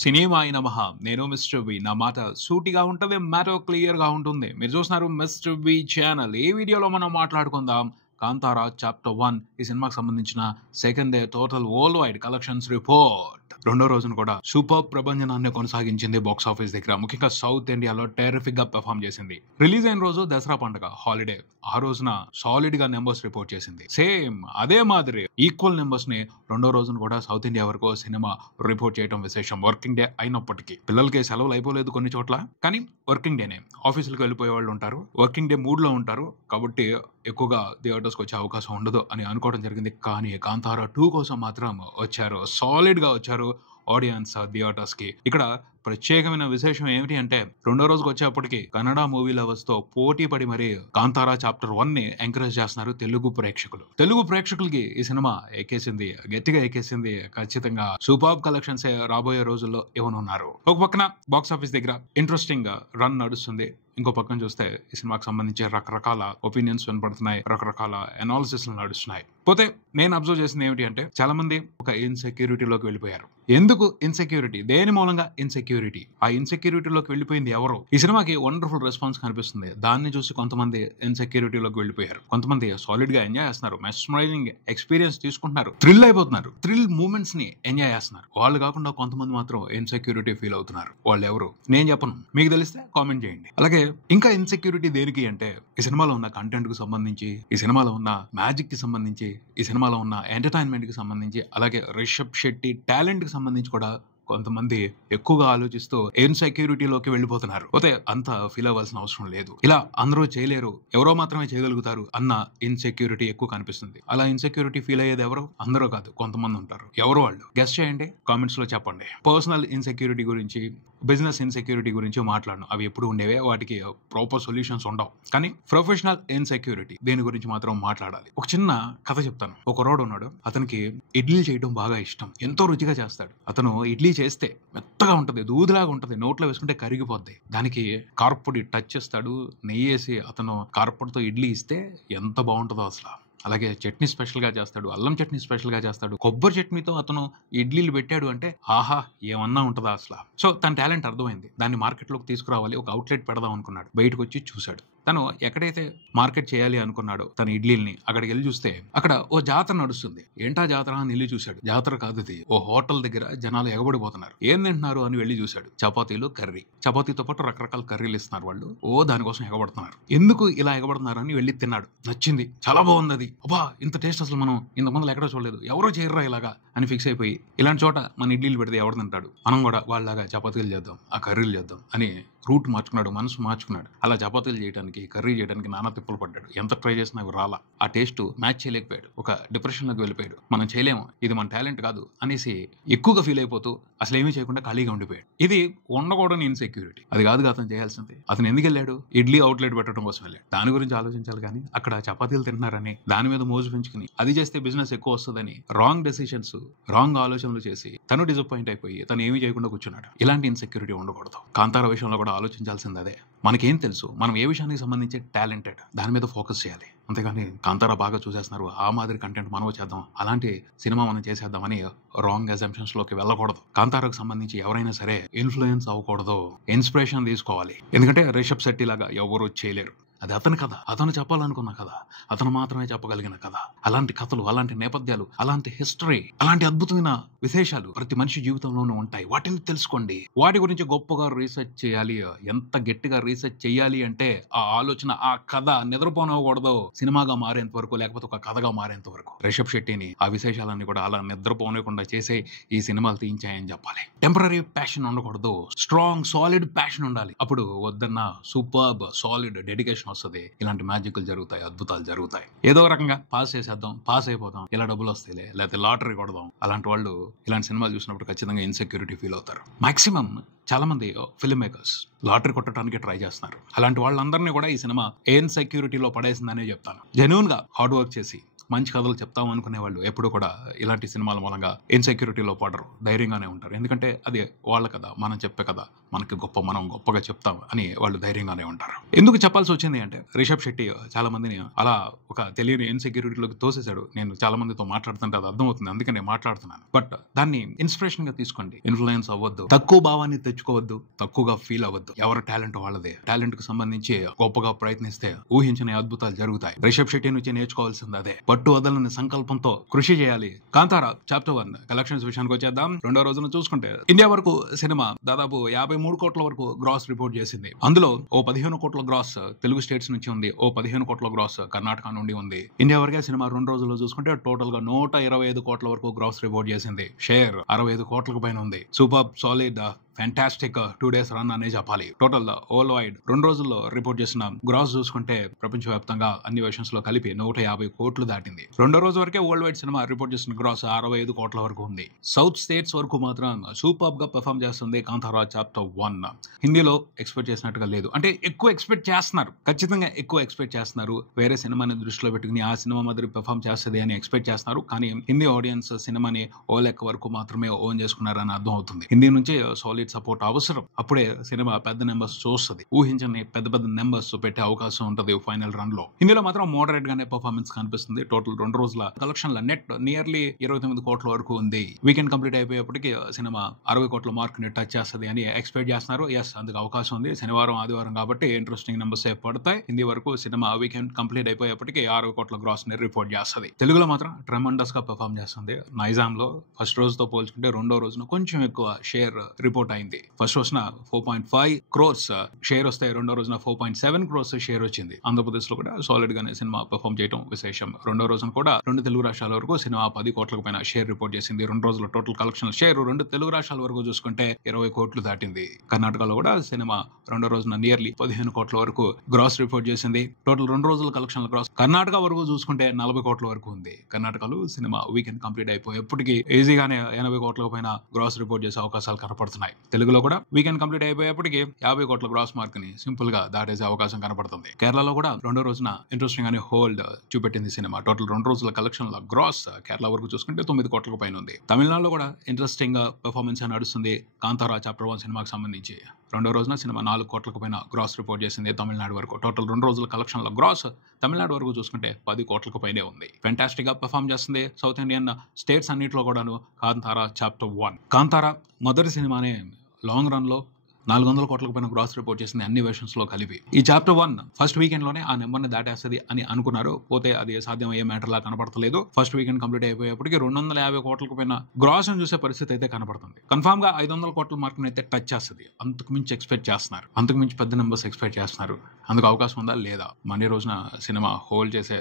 సినిమాయి నమః. నేను mister B. నా మాట సూటిగా ఉంటది, మ్యాటర్ క్లియర్ గా ఉంటుంది. మీరు చూస్తున్నారు మిస్టర్ బి ఛానల్. ఈ వీడియోలో మనం మాట్లాడుకుందాం కాంతారా చాప్టర్ 1 ఈ సినిమాకి సంబంధించిన second day total world wide collections report. రెండో రోజున కూడా సూపర్ ప్రభంజనాన్ని కొనసాగించింది బాక్స్ ఆఫీస్ దగ్గర. ముఖ్యంగా సౌత్ ఇండియాలో టెరిఫిక్ గా పెర్ఫామ్ చేసింది. రిలీజ్ అయిన రోజు దసరా పండుగ హాలిడే. ఆ రోజున సాలిడ్ గా నెంబర్స్ రిపోర్ట్ చేసింది. సేమ్ అదే మాదిరి ఈక్వల్ నెంబర్స్ ని రెండో రోజున కూడా సౌత్ ఇండియా వరకు సినిమా రిపోర్ట్ చేయడం విశేషం. వర్కింగ్ డే అయినప్పటికీ పిల్లలకి సెలవులు అయిపోలేదు కొన్ని చోట్ల, కానీ వర్కింగ్ డేనే. ఆఫీసులకు వెళ్ళిపోయే వాళ్ళు ఉంటారు, వర్కింగ్ డే మూడ్ లో ఉంటారు, కాబట్టి ఎక్కువగా థియేటర్స్కి వచ్చే అవకాశం ఉండదు అని అనుకోవడం జరిగింది. కానీ కాంతారా 2 కోసం మాత్రం వచ్చారు, సాలిడ్ గా వచ్చారు ఆడియన్స్ థియేటర్స్ కి. ఇక్కడ ప్రత్యేకమైన విశేషం ఏమిటి అంటే రెండో రోజుకి వచ్చేప్పటికి కన్నడ మూవీ లవర్స్ తో పోటీ పడి మరి కాంతారా చాప్టర్ 1 ని ఎంకరేజ్ చేస్తున్నారు తెలుగు ప్రేక్షకులు. తెలుగు ప్రేక్షకులకి ఈ సినిమా ఎక్కేసింది, గట్టిగా ఎక్కేసింది. ఖచ్చితంగా సూపర్ కలెక్షన్స్ రాబోయే రోజుల్లో ఇవ్వనున్నారు. ఒక పక్కన బాక్స్ ఆఫీస్ దగ్గర ఇంట్రెస్టింగ్ రన్ నడుస్తుంది, ఇంకో పక్కన చూస్తే ఈ సినిమాకి సంబంధించి రకరకాల ఒపీనియన్స్ వినపడుతున్నాయి, రకరకాల అనాలిసిస్ నడుస్తున్నాయి. పోతే నేను అబ్జర్వ్ చేసింది ఏమిటి అంటే చాలా మంది ఒక ఇన్సెక్యూరిటీలోకి వెళ్ళిపోయారు. ఎందుకు ఇన్సెక్యూరిటీ, దేని మూలంగా ఇన్సెక్యూరిటీ, ఆ ఇన్సెక్యూరిటీలోకి వెళ్ళిపోయింది ఎవరు? ఈ సినిమాకి వండర్ఫుల్ రెస్పాన్స్ కనిపిస్తుంది. దాన్ని చూసి కొంతమంది ఇన్సెక్యూరిటీలోకి వెళ్ళిపోయారు, కొంతమంది సాలిడ్ గా ఎంజాయ్ చేస్తున్నారు, మెస్మరైజింగ్ ఎక్స్పీరియన్స్ తీసుకుంటున్నారు, థ్రిల్ అయిపోతున్నారు, థ్రిల్ మూమెంట్స్ ని ఎంజాయ్ చేస్తున్నారు. వాళ్ళు కాకుండా కొంతమంది మాత్రం ఇన్సెక్యూరిటీ ఫీల్ అవుతున్నారు. వాళ్ళు ఎవరు నేను చెప్పను, మీకు తెలిస్తే కామెంట్ చేయండి. అలాగే ఇంకా ఇన్సెక్యూరిటీ దేనికి అంటే ఈ సినిమాలో ఉన్న కంటెంట్ కు సంబంధించి, ఈ సినిమాలో ఉన్న మ్యాజిక్ కి సంబంధించి, ఈ సినిమాలో ఉన్న ఎంటర్టైన్మెంట్ కి సంబంధించి, అలాగే రిషబ్ శెట్టి టాలెంట్ కి సంబంధించి కూడా కొంతమంది ఎక్కువగా ఆలోచిస్తూ ఇన్సెక్యూరిటీలోకి వెళ్ళిపోతున్నారు. పోతే అంత ఫీల్ అవ్వాల్సిన అవసరం లేదు. ఇలా అందరూ చేయలేరు, ఎవరో మాత్రమే చేయగలుగుతారు అన్న ఇన్సెక్యూరిటీ ఎక్కువ కనిపిస్తుంది. అలా ఇన్సెక్యూరిటీ ఫీల్ అయ్యేది ఎవరు? అందరూ కాదు, కొంతమంది ఉంటారు. ఎవరు వాళ్ళు? గెస్ చేయండి, కామెంట్స్ లో చెప్పండి. పర్సనల్ ఇన్సెక్యూరిటీ గురించి, బిజినెస్ ఇన్సెక్యూరిటీ గురించి మాట్లాడను, అవి ఎప్పుడు ఉండేవే, వాటికి ప్రాపర్ సొల్యూషన్స్ ఉండవు. కానీ ప్రొఫెషనల్ ఇన్సెక్యూరిటీ దీని గురించి మాత్రం మాట్లాడాలి. ఒక చిన్న కథ చెప్తాను. ఒక కుర్రాడు ఉన్నాడు, అతనికి ఇడ్లీ చేయడం బాగా ఇష్టం, ఎంతో రుచిగా చేస్తాడు. అతను ఇడ్లీ చేస్తే మెత్తగా ఉంటది, దూదిలాగా ఉంటది, నోట్లో వేసుకుంటే కరిగిపోద్ది. దానికి కారప్పొడి టచ్ చేస్తాడు, నెయ్యి వేసి అతను కారప్పొడితో ఇడ్లీ ఇస్తే ఎంత బాగుంటుందో అసలు. అలాగే చట్నీ స్పెషల్ గా చేస్తాడు, అల్లం చట్నీ స్పెషల్ గా చేస్తాడు, కొబ్బరి చట్నీతో అతను ఇడ్లీలు పెట్టాడు అంటే ఆహా ఏమన్నా ఉంటుందా అసలు. సో తన టాలెంట్ అర్థమైంది, దాన్ని మార్కెట్ లోకి తీసుకురావాలి, ఒక అవుట్లెట్ పెడదాం అనుకున్నాడు. బయటకు వచ్చి చూశాడు, తను ఎక్కడైతే మార్కెట్ చేయాలి అనుకున్నాడో తన ఇడ్లీల్ని, అక్కడికి వెళ్ళి చూస్తే అక్కడ ఓ జాతర నడుస్తుంది. ఏంటా జాతర అని వెళ్ళి చూశాడు. జాతర కాదు ఇది, ఓ హోటల్ దగ్గర జనాలు ఎగబడిపోతున్నారు. ఏం తింటున్నారు అని వెళ్ళి చూశాడు. చపాతీలు, కర్రీ, చపాతీతో పాటు రకరకాల కర్రీలు ఇస్తున్నారు వాళ్ళు. ఓ దానికోసం ఎగబడుతున్నారు. ఎందుకు ఇలా ఎగబడుతున్నారు అని వెళ్ళి తిన్నాడు. నచ్చింది, చాలా బాగుంది అది. అబ్బా ఇంత టేస్ట్ అసలు మనం ఇంతమంది ఎక్కడో చూడలేదు, ఎవరో చేయర్రా ఇలాగా అని ఫిక్స్ అయిపోయి ఇలాంటి చోట మన ఇడ్లీలు పెడితే ఎవరు తింటాడు, మనం కూడా వాళ్ళలాగా చపాతీలు చేద్దాం, ఆ కర్రీలు చేద్దాం అని రూట్ మార్చుకున్నాడు, మనసు మార్చుకున్నాడు. అలా చపాతీలు చేయడానికి, కర్రీ చేయడానికి నానా తిప్పలు పడ్డాడు. ఎంత ట్రై చేసినా అవి రాలా, ఆ టేస్ట్ మ్యాచ్ చేయలేకపోయాడు. ఒక డిప్రెషన్ లోకి వెళ్ళిపోయాడు. మనం చేయలేము, ఇది మన టాలెంట్ కాదు అనేసి ఎక్కువగా ఫీల్ అయిపోతూ అసలు ఏమీ చేయకుండా ఖాళీగా ఉండిపోయాడు. ఇది ఉండకూడని ఇన్సెక్యూరిటీ, అది కాదు అతను చేయాల్సింది. అతను ఎందుకు వెళ్ళాడు? ఇడ్లీ అవుట్లెట్ పెట్టడం కోసం వెళ్ళాడు. దాని గురించి ఆలోచించాలి కానీ అక్కడ చపాతీలు తింటున్నారని దాని మీద మోజు పెంచుకుని అది చేస్తే బిజినెస్ ఎక్కువ వస్తుందని రాంగ్ డెసిషన్స్, రాంగ్ ఆలోచనలు చేసి తను డిసప్పాయింట్ అయిపోయి తను ఏమీ చేయకుండా కూర్చున్నాడు. ఇలాంటి ఇన్సెక్యూరిటీ ఉండకూడదు. కాంతారా విషయంలో కూడా ఆలోచించాల్సింది అదే. మనకేం తెలుసు, మనం ఏ విషయానికి సంబంధించి టాలెంటెడ్, దాని మీద ఫోకస్ చేయాలి. అంతేగాని కాంతారా బాగా చూసేస్తున్నారు, ఆ మాదిరి కంటెంట్ మనం చేద్దాం, అలాంటి సినిమా మనం చేసేద్దామని రాంగ్ అజంప్షన్స్ లోకి వెళ్ళకూడదు. కాంతారాకు సంబంధించి ఎవరైనా సరే ఇన్ఫ్లుయెన్స్ అవ్వకూడదు, ఇన్స్పిరేషన్ తీసుకోవాలి. ఎందుకంటే రిషబ్ శెట్టి లాగా ఎవరు చేయలేరు. అది అతని కథ, అతను చెప్పాలనుకున్న కథ, అతను మాత్రమే చెప్పగలిగిన కథ. అలాంటి కథలు, అలాంటి నేపథ్యాలు, అలాంటి హిస్టరీ, అలాంటి అద్భుతమైన విశేషాలు ప్రతి మనిషి జీవితంలోనూ ఉంటాయి. వాటిని తెలుసుకోండి, వాటి గురించి గొప్పగా రీసెర్చ్ చేయాలి. ఎంత గట్టిగా రీసెర్చ్ చేయాలి అంటే ఆ ఆలోచన, ఆ కథ నిద్రపోనకూడదు సినిమాగా మారేంత వరకు, లేకపోతే ఒక కథగా మారేంత వరకు. రిషబ్ శెట్టిని ఆ విశేషాలన్నీ కూడా అలా నిద్రపోనకుండా చేసే ఈ సినిమాలు తీయించాయని చెప్పాలి. టెంపరీ ప్యాషన్ ఉండకూడదు, స్ట్రాంగ్ సాలిడ్ ప్యాషన్ ఉండాలి. అప్పుడు వద్దన్న సూపర్బ్ సాలిడ్ డెడికేషన్ వస్తుంది. ఇలాంటి మ్యాజిక్లు జరుగుతాయి, అద్భుతాలు జరుగుతాయి. ఏదో రకంగా పాస్ చేసేద్దాం, పాస్ అయిపోతాం, ఇలా డబ్బులు వస్తాయిలే, లేకపోతే లాటరీ కొడదాం, అలాంటి వాళ్ళు ఇలాంటి సినిమాలు చూసినప్పుడు ఖచ్చితంగా ఇన్సెక్యూరిటీ ఫీల్ అవుతారు. మాక్సిమం చాలా మంది ఫిల్మ్ మేకర్స్ లాటరీ కొట్టడానికి ట్రై చేస్తున్నారు. అలాంటి వాళ్ళందరినీ కూడా ఈ సినిమా ఇన్సెక్యూరిటీలో పడేసిందనే చెప్తాను. జెన్యూన్ గా హార్డ్ వర్క్ చేసి మంచి కథలు చెప్తాం అనుకునే వాళ్ళు ఎప్పుడు కూడా ఇలాంటి సినిమాల మూలంగా ఇన్సెక్యూరిటీలో పడరు, ధైర్యంగానే ఉంటారు. ఎందుకంటే అది వాళ్ళ కథ, మనం చెప్పే కథ మనకి గొప్ప, మనం గొప్పగా చెప్తాం అని వాళ్ళు ధైర్యంగానే ఉంటారు. ఎందుకు చెప్పాల్సి వచ్చింది అంటే రిషబ్ శెట్టి చాలా మందిని అలా ఒక తెలియని ఇన్సెక్యూరిటీలోకి తోసేశాడు. నేను చాలా మందితో మాట్లాడుతుంటే అది అర్థమవుతుంది, అందుకే నేను మాట్లాడుతున్నాను. బట్ దాన్ని ఇన్స్పిరేషన్ గా తీసుకోండి, ఇన్ఫ్లుయెన్స్ అవ్వద్దు, తక్కువ భావాన్ని తెచ్చుకోవద్దు, తక్కువగా ఫీల్ అవ్వద్దు. ఎవరి టాలెంట్ వాళ్ళదే. టాలెంట్ కు సంబంధించి గొప్పగా ప్రయత్నిస్తే ఊహించిన అద్భుతాలు జరుగుతాయి. రిషబ్ శెట్టి నుంచి నేర్చుకోవాల్సింది అదే. పట్టు వదలని సంకల్పంతో కృషి చేయాలి. కాంతారా చాప్టర్ 1 కలెక్షన్స్ విషయానికి వచ్చేద్దాం. రెండో రోజున చూసుకుంటే ఇండియా వరకు సినిమా దాదాపు 53 కోట్ల వరకు గ్రాస్ రిపోర్ట్ చేసింది. అందులో ఓ 15 కోట్ల గ్రాస్ తెలుగు స్టేట్స్ నుంచి ఉంది, ఓ 15 కోట్ల గ్రాస్ కర్ణాటక నుండి ఉంది. ఇండియా వరకే సినిమా 2 రోజుల్లో చూసుకుంటే టోటల్ గా 125 కోట్ల వరకు గ్రాస్ రిపోర్ట్ చేసింది. షేర్ 65 కోట్లకు పైన ఉంది. Super solid fantastic 2 days run అనే చెప్పాలి. టోటల్ ఓల్ వైడ్ 2 రోజుల్లో రిపోర్ట్ చేసిన గ్రాస్ చూసుకుంటే ప్రపంచవ్యాప్తంగా అన్ని వెర్షన్స్ లో కలిపి 150 కోట్లు దాటింది. రెండో రోజు వరకే వరల్డ్ వైడ్ సినిమా రిపోర్ట్ చేసిన గ్రాస్ 65 కోట్ల వరకు ఉంది. సౌత్ స్టేట్స్ వరకు మాత్రం సూపర్ గా పెర్ఫామ్ చేస్తుంది కాంతారా చాప్టర్ 1. హిందీలో ఎక్స్పెక్ట్ చేసినట్టుగా లేదు, అంటే ఎక్కువ ఎక్స్పెక్ట్ చేస్తున్నారు, ఖచ్చితంగా ఎక్కువ ఎక్స్పెక్ట్ చేస్తున్నారు. వేరే సినిమాని దృష్టిలో పెట్టుకుని ఆ సినిమా మాదిరి పెర్ఫామ్ చేస్తుంది అని ఎక్స్పెక్ట్ చేస్తున్నారు. కానీ హిందీ ఆడియన్స్ సినిమాని ఓ లెక్క వరకు మాత్రమే ఓన్ చేసుకున్నారని అర్థం అవుతుంది. హిందీ నుంచి సాలిడ్ సపోర్ట్ అవసరం, అప్పుడే సినిమా పెద్ద నెంబర్స్ చూస్తుంది. ఊహించని పెద్ద పెద్ద నెంబర్స్ పెట్టే అవకాశం ఉంటుంది ఫైనల్ రన్ లో. హిందీలో మాత్రం మోడరేట్ గానే పర్ఫార్మెన్స్ కనిపిస్తుంది. టోటల్ 2 రోజుల కలెక్షన్ల నెట్ నియర్లీ 29 కోట్ల వరకు ఉంది. వీకెండ్ కంప్లీట్ అయిపోయేప్పటికి సినిమా 60 కోట్ల మార్క్ ని టచ్ చేస్తుంది అని ఎక్స్పెక్ట్ చేస్తున్నారు. ఎస్, అందుకు అవకాశం ఉంది. శనివారం ఆదివారం కాబట్టి ఇంట్రెస్టింగ్ నెంబర్స్ పడతాయి. హిందీ వరకు సినిమా వీకెండ్ కంప్లీట్ అయిపోయేప్పటికి 60 కోట్ల గ్రాస్ ని రిపోర్ట్ చేస్తుంది. తెలుగులో మాత్రం ట్రెమండస్ గా పర్ఫామ్ చేస్తుంది. నైజాం లో ఫస్ట్ రోజుతో పోల్చుకుంటే రెండో రోజున కొంచెం ఎక్కువ షేర్ రిపోర్ట్ అయింది. ఫస్ట్ రోజున 4.5 crores షేర్ వస్తే రెండో రోజున 4.7 crores షేర్ వచ్చింది. ఆంధ్రప్రదేశ్ లో కూడా సాలిడ్ గానే సినిమా పర్ఫామ్ చేయడం విశేషం. రెండో రోజున కూడా 2 తెలుగు రాష్ట్రాల వరకు సినిమా 10 కోట్లకు పైన షేర్ రిపోర్ట్ చేసింది. 2 రోజుల టోటల్ కలెక్షన్ షేర్ 2 తెలుగు రాష్ట్రాల వరకు చూసుకుంటే 20 కోట్లు దాటింది. కర్ణాటకలో కూడా సినిమా రెండో రోజున నియర్లీ 15 కోట్ల వరకు గ్రాస్ రిపోర్ట్ చేసింది. టోటల్ 2 రోజుల కలెక్షన్ గ్రాస్ కర్ణాటక వరకు చూసుకుంటే 40 కోట్ల వరకు ఉంది. కర్ణాటకలో సినిమా వీకెండ్ కంప్లీట్ అయిపోయేప్పటికీ ఈజీగానే 80 కోట్లకు పైన గ్రాస్ రిపోర్ట్ చేసే అవకాశాలు కనపడుతున్నాయి. తెలుగులో కూడా వీకెండ్ కంప్లీట్ అయిపోయేప్పటికి 50 కోట్ల గ్రాస్ మార్క్ ని సింపుల్ గా దాటేసే అవకాశం కనపడుతుంది. కేరళలో కూడా రెండో రోజున ఇంట్రెస్టింగ్ గానే హోల్డ్ చూపెట్టింది సినిమా. టోటల్ 2 రోజుల కలెక్షన్ గ్రాస్ కేరళ వరకు చూసుకుంటే 9 కోట్లకు పైన ఉంది. తమిళనాడులో కూడా ఇంట్రెస్టింగ్ పెర్ఫార్మెన్స్ నడుస్తుంది కాంతారా చాప్టర్ 1 సినిమాకి సంబంధించి. రెండో రోజున సినిమా 4 కోట్లకు పైన గ్రాస్ రిపోర్ట్ చేసింది తమిళనాడు వరకు. టోటల్ 2 రోజుల కలెక్షన్ గ్రాస్ తమిళనాడు వరకు చూసుకుంటే 10 కోట్లకు పైనే ఉంది. ఫ్యాంటాస్టిక్ గా పెర్ఫామ్ చేస్తుంది సౌత్ ఇండియన్ స్టేట్స్ అన్నింటిలో కూడాను కాంతారా చాప్టర్ 1. కాంతారా మొదటి సినిమానే లాంగ్ రన్ లో 400 కోట్లకు పైన గ్రాస్ రిపోర్ట్ చేసింది అన్ని వెర్షన్స్ లో కలిపి. ఈ చాప్టర్ 1 ఫస్ట్ వీకెండ్ లోనే ఆ నెంబర్ ని దాటేస్తుంది అని అనుకున్నారు. పోతే అది సాధ్యమయ్యే మ్యాటర్ లా కనపడతలేదు. ఫస్ట్ వీకెండ్ కంప్లీట్ అయిపోయేప్పటికి 250 కోట్లకు పైన గ్రాస్ అని చూసే పరిస్థితి అయితే కనపడుతుంది. కన్ఫామ్ గా 500 కోట్ల మార్క్ అయితే టచ్ చేస్తుంది. అంతకు మించి ఎక్స్పెక్ట్ చేస్తున్నారు, అంతకు మించి పెద్ద నెంబర్స్ ఎక్స్పెక్ట్ చేస్తున్నారు. అందుకు అవకాశం ఉందా లేదా మండే రోజున సినిమా హోల్డ్ చేసే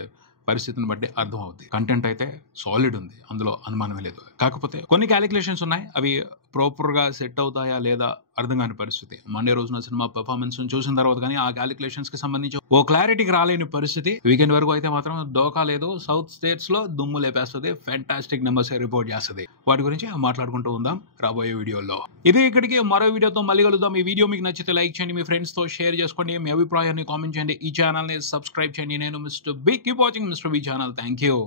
పరిస్థితిని బట్టి అర్థం అవుతుంది. కంటెంట్ అయితే సాలిడ్ ఉంది, అందులో అనుమానమే లేదు. కాకపోతే కొన్ని క్యాలిక్యులేషన్స్ ఉన్నాయి, అవి ప్రాపర్ గా సెట్ అవుతాయా లేదా అర్థం కాని పరిస్థితి. మండే రోజున సినిమా పెర్ఫార్మెన్స్ చూసిన తర్వాత కానీ ఆ క్యాలిక్యులేషన్స్ కి సంబంధించి ఓ క్లారిటీకి రాలేని పరిస్థితి. వీకెండ్ వరకు అయితే మాత్రం దోకా లేదు. సౌత్ స్టేట్స్ లో దుమ్ము లేపేస్తుంది, ఫ్యాంటాస్టిక్ నెంబర్స్ రిపోర్ట్ చేస్తుంది. వాటి గురించి మాట్లాడుకుంటూ ఉందాం రాబోయే వీడియోలో. ఇది ఇక్కడికి మరో వీడియోతో మళ్ళీ కలుద్దాం. ఈ వీడియో మీకు నచ్చితే లైక్ చేయండి, మీ ఫ్రెండ్స్ తో షేర్ చేసుకోండి, మీ అభిప్రాయాన్ని కామెంట్ చేయండి, ఈ ఛానల్ ని సబ్స్క్రైబ్ చేయండి. నేను mister B. Keep watching mister B channel. Thank you.